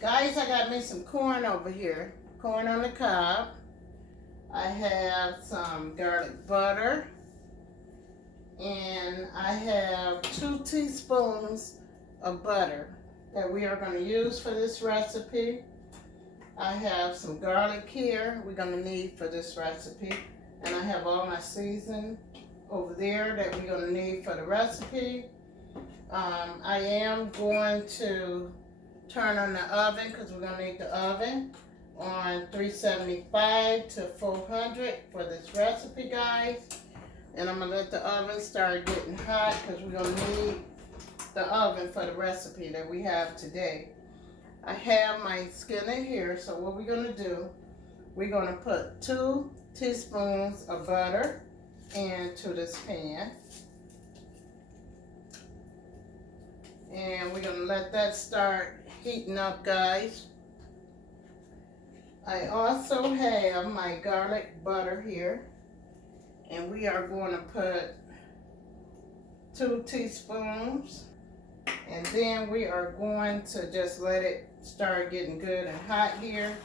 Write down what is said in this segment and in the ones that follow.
Guys, I got me some corn over here. Corn on the cob. I have some garlic butter. And I have 2 teaspoons of butter that we are going to use for this recipe. I have some garlic here we're going to need for this recipe. And I have all my seasoning over there that we're going to need for the recipe. I am going to turn on the oven because we're going to need the oven on 375 to 400 for this recipe, guys. And I'm going to let the oven start getting hot because we're going to need the oven for the recipe that we have today. I have my skillet here, so what we're going to do, we're going to put 2 teaspoons of butter into this pan. And we're going to let that start heating up, guys. I also have my garlic butter here. And we are going to put 2 teaspoons. And then we are going to just let it start getting good and hot here.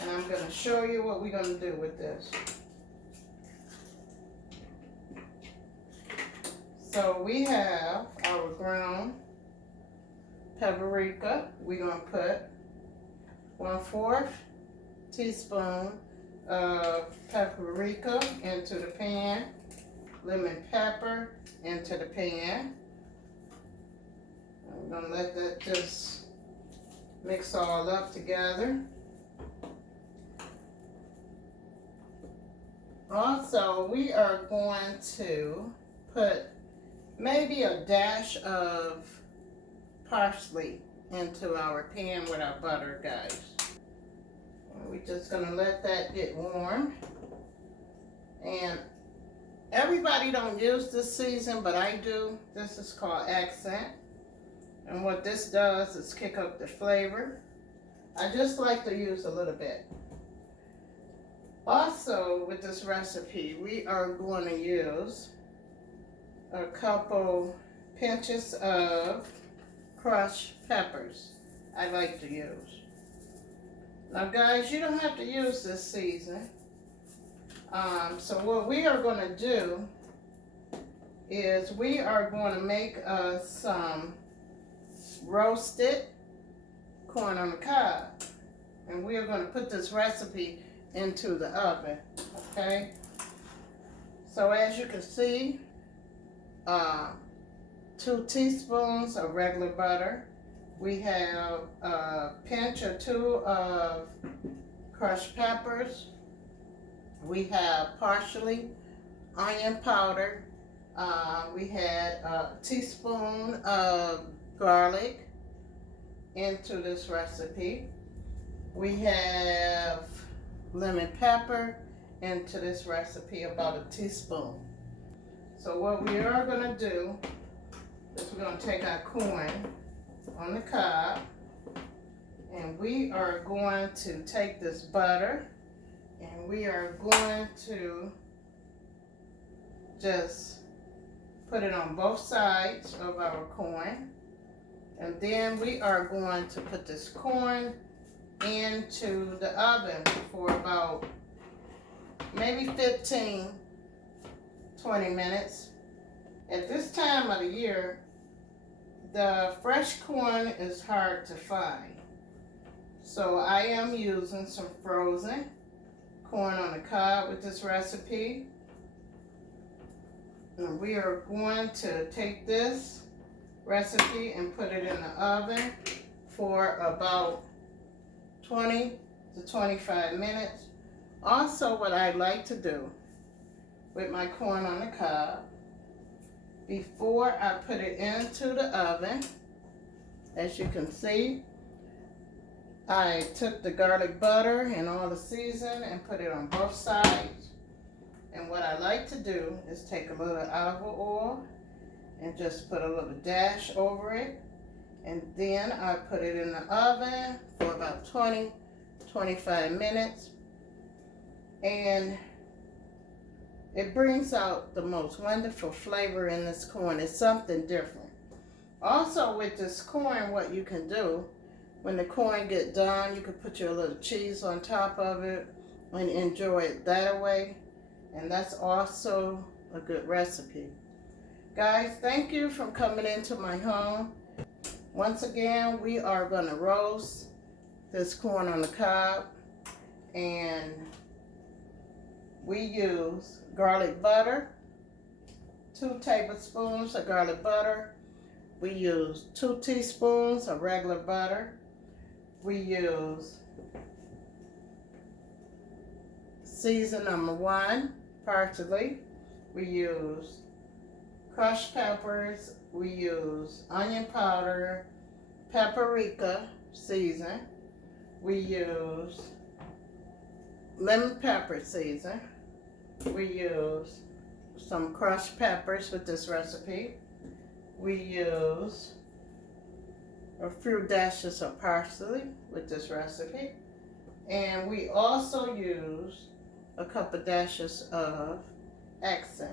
And I'm going to show you what we're going to do with this. So we have our ground paprika. We're going to put 1/4 teaspoon of paprika into the pan. Lemon pepper into the pan. I'm going to let that just mix all up together. Also, we are going to put maybe a dash of parsley into our pan with our butter, guys. And we're just going to let that get warm. And everybody don't use this season, but I do. This is called accent. And what this does is kick up the flavor. I just like to use a little bit. Also, with this recipe, we are going to use a couple pinches of crushed peppers. I like to use. Now, guys, you don't have to use this season. So what we are going to do is we are going to make some roasted corn on the cob. And we are going to put this recipe into the oven, okay? So as you can see, 2 teaspoons of regular butter. We have a pinch or 2 of crushed peppers. We have partially onion powder. We had a teaspoon of garlic into this recipe. We have lemon pepper into this recipe, about a teaspoon. So what we are going to do is we're going to take our corn on the cob and we are going to take this butter and we are going to just put it on both sides of our corn. And then we are going to put this corn into the oven for about maybe 15, 20 minutes. At this time of the year, the fresh corn is hard to find. So I am using some frozen corn on the cob with this recipe. And we are going to take this recipe and put it in the oven for about 20 to 25 minutes. Also, what I like to do with my corn on the cob, before I put it into the oven, as you can see, I took the garlic butter and all the seasoning and put it on both sides. And what I like to do is take a little olive oil and just put a little dash over it. And then I put it in the oven for about 20, 25 minutes. And it brings out the most wonderful flavor in this corn. It's something different. Also with this corn, what you can do, When the corn get done, you can put your little cheese on top of it and enjoy it that way. And that's also a good recipe. Guys, thank you for coming into my home. Once again, we are going to roast this corn on the cob, and we use garlic butter, 2 tablespoons of garlic butter. We use 2 teaspoons of regular butter. We use season number 1, parsley. We use crushed peppers. We use onion powder, paprika season. We use lemon pepper season. We use some crushed peppers with this recipe. We use a few dashes of parsley with this recipe. And we also use a couple dashes of accent.